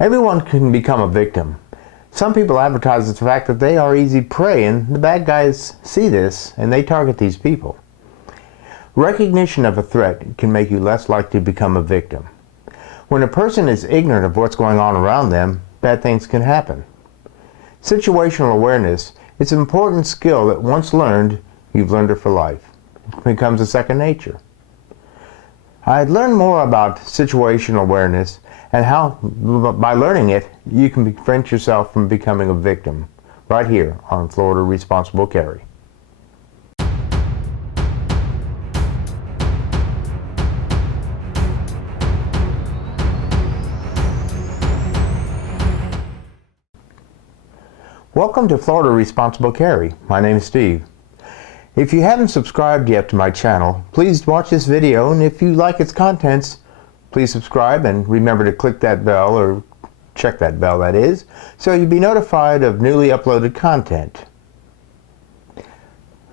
Everyone can become a victim. Some people advertise the fact that they are easy prey, and the bad guys see this and they target these people. Recognition of a threat can make you less likely to become a victim. When a person is ignorant of what's going on around them, bad things can happen. Situational awareness is an important skill that once learned, you've learned it for life. It becomes a second nature. I'd learned more about situational awareness and how, by learning it, you can prevent yourself from becoming a victim, right here on Florida Responsible Carry. Welcome to Florida Responsible Carry. My name is Steve. If you haven't subscribed yet to my channel, please watch this video, and if you like its contents, please subscribe and remember to click that bell, or check that bell that is, so you'll be notified of newly uploaded content.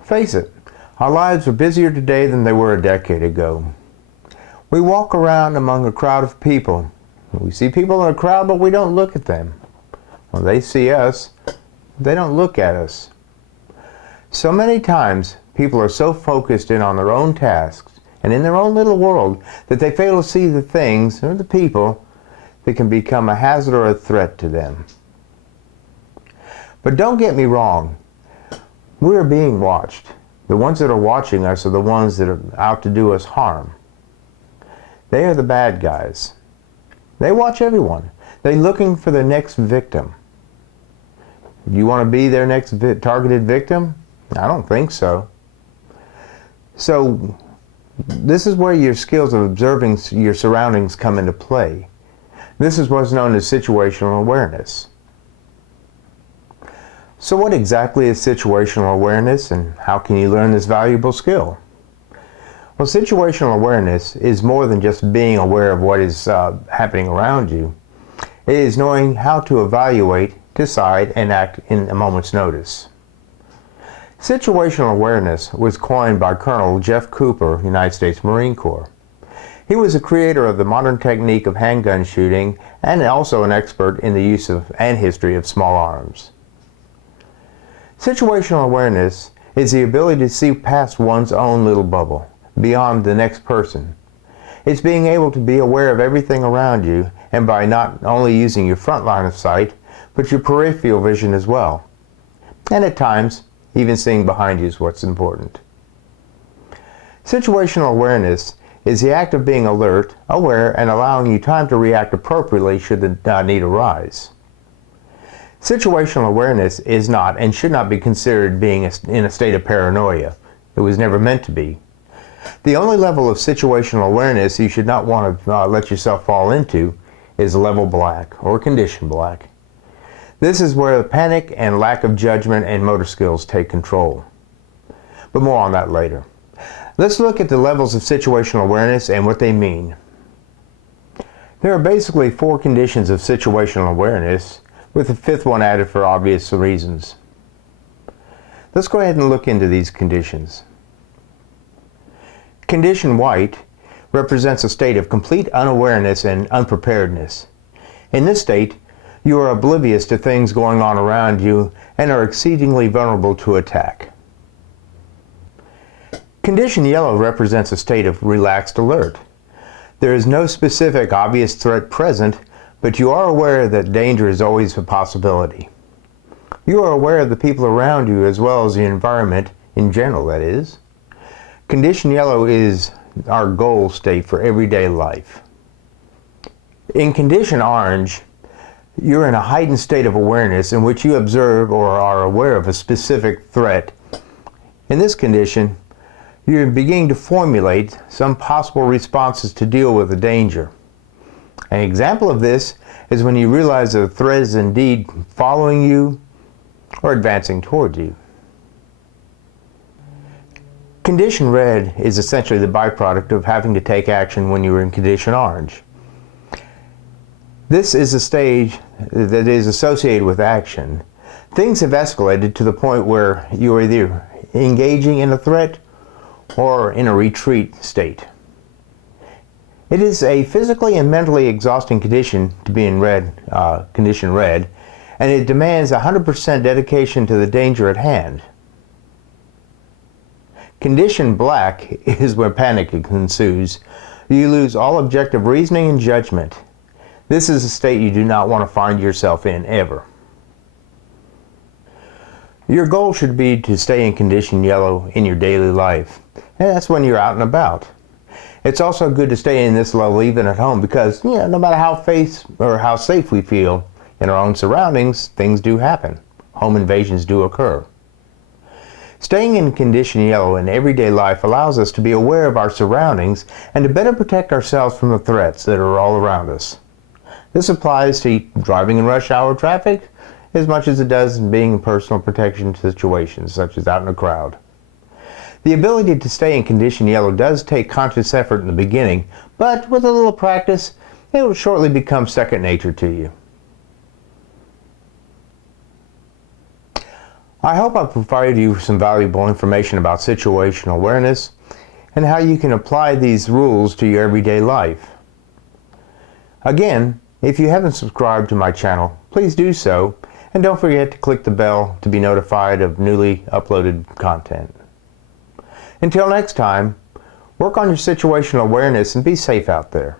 Face it, our lives are busier today than they were a decade ago. We walk around among a crowd of people. We see people in a crowd, but we don't look at them. When they see us, they don't look at us. So many times, people are so focused in on their own tasks and in their own little world that they fail to see the things or the people that can become a hazard or a threat to them. But don't get me wrong, we are being watched. The ones that are watching us are the ones that are out to do us harm. They are the bad guys. They watch everyone. They're looking for the next victim. Do you want to be their next targeted victim? I don't think so. So this is where your skills of observing your surroundings come into play. This is what's known as situational awareness. So what exactly is situational awareness, and how can you learn this valuable skill? Well, situational awareness is more than just being aware of what is happening around you. It is knowing how to evaluate, decide, and act in a moment's notice. Situational awareness was coined by Colonel Jeff Cooper, United States Marine Corps. He was a creator of the modern technique of handgun shooting and also an expert in the use of and history of small arms. Situational awareness is the ability to see past one's own little bubble, beyond the next person. It's being able to be aware of everything around you, and by not only using your front line of sight, but your peripheral vision as well. And at times, even seeing behind you is what's important. Situational awareness is the act of being alert, aware, and allowing you time to react appropriately should the need arise. Situational awareness is not and should not be considered being in a state of paranoia. It was never meant to be. The only level of situational awareness you should not want to let yourself fall into is level black or condition black. This is where the panic and lack of judgment and motor skills take control. But more on that later. Let's look at the levels of situational awareness and what they mean. There are basically 4 conditions of situational awareness, with the 5th one added for obvious reasons. Let's go ahead and look into these conditions. Condition white represents a state of complete unawareness and unpreparedness. In this state, you are oblivious to things going on around you and are exceedingly vulnerable to attack. Condition yellow represents a state of relaxed alert. There is no specific obvious threat present, but you are aware that danger is always a possibility. You are aware of the people around you as well as the environment in general, that is. Condition yellow is our goal state for everyday life. In condition orange, you're in a heightened state of awareness in which you observe or are aware of a specific threat. In this condition, you're beginning to formulate some possible responses to deal with the danger. An example of this is when you realize that a threat is indeed following you or advancing toward you. Condition red is essentially the byproduct of having to take action when you are in condition orange. This is a stage that is associated with action. Things have escalated to the point where you are either engaging in a threat or in a retreat state. It is a physically and mentally exhausting condition to be in condition red, and it demands 100% dedication to the danger at hand. Condition black is where panic ensues. You lose all objective reasoning and judgment. This is a state you do not want to find yourself in ever. Your goal should be to stay in condition yellow in your daily life, and that's when you're out and about. It's also good to stay in this level even at home because, no matter how safe we feel in our own surroundings, things do happen. Home invasions do occur. Staying in condition yellow in everyday life allows us to be aware of our surroundings and to better protect ourselves from the threats that are all around us. This applies to driving in rush hour traffic as much as it does in being in personal protection situations, such as out in a crowd. The ability to stay in condition yellow does take conscious effort in the beginning, but with a little practice, it will shortly become second nature to you. I hope I've provided you some valuable information about situational awareness and how you can apply these rules to your everyday life. Again, if you haven't subscribed to my channel, please do so, and don't forget to click the bell to be notified of newly uploaded content. Until next time, work on your situational awareness and be safe out there.